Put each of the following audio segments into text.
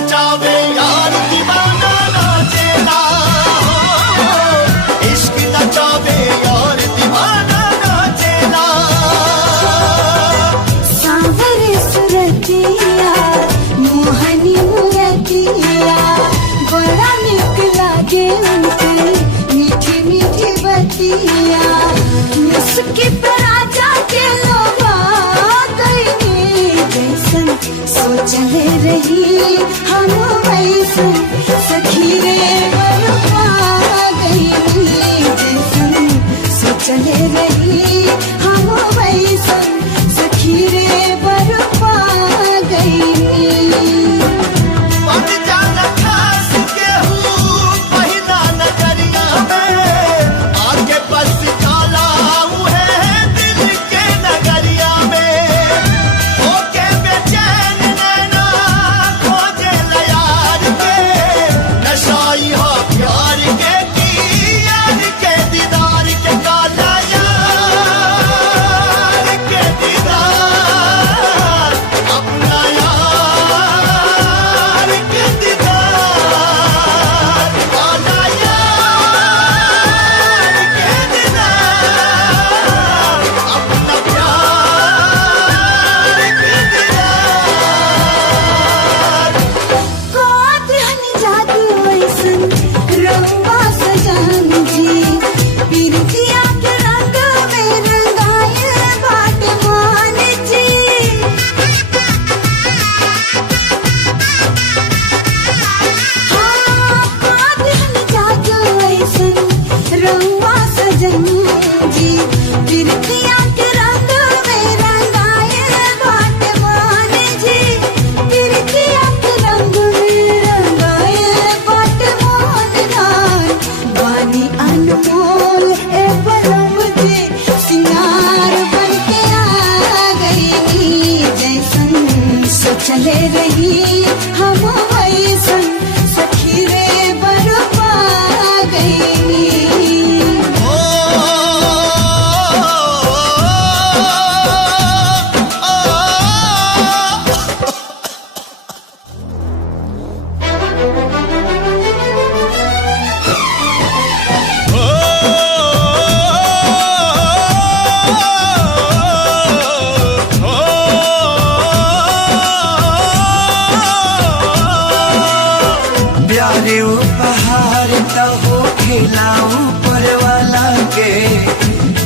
नचावे यार दीवाना नाचेला, इश्क नचावे यार दीवाना नाचेला। सांवरे सुरतिया मोहनी मुरतिया बड़ा निक लागे उनके मीठी मीठी बतिया। मुस्की पे राजा के लोभा गईनी जैसन सोचले रही हम वैसन सखी रे बरपा गईनी जैसन सोचले रही हम वैसन सखी रे बरपा गईनी। बन जाना खास केहू पहिला नजरिया में, आगे बस जाला उहे दिल के नगरिया में। होके बेचैन नैना खोजे यार के, नशाई हो प्यार के की यार के दीदार के काला यार के दीदार, अपना यार के दीदार, काला यार के दीदार, अपना प्यार के दीदार। कोदिहन जादू ऐसन रंगवा सजन जी, बिरतिया के रंग में रंगाए बाट मान जी। हाँ, कोदिहन जादू ऐसन रंगवा सजन जी, बिरतिया के रंग में रंगाए बाट मान जी। बिरतिया के रंग में रंगाए बाट मान नान, वानी अनमोल ए परम जी सिंगार बन के आ गई जैसन सोचले रही हम वैसन सखी रे बरपा गई। ओ प्यारे उपहार तो हो खिलाऊं पर वाला के,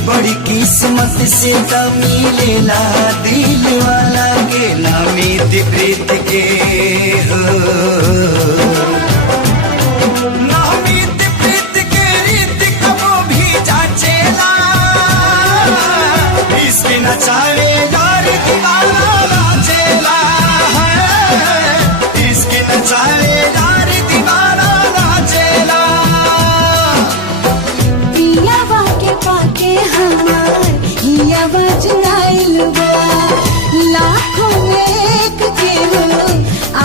बड़ी किस्मत से तो मिलेला दिल वाला के, ना मीत प्रीत के हो, ना मीत प्रीत के रीत कबो भी जाचेला। इश्क नचावे यार दीवाना नाचेला, इश्क नचावे यार दीवाना नाचेला। पियावा के पाके हमार हियावा चुराइल बा, लाखों में एक के हो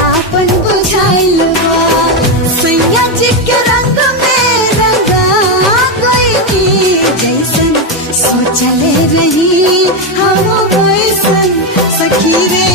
आपन बुझाइल बा। सैया जी के रंग में रंगा गईनी जैसन सोचले रही हम वैसन सखी रे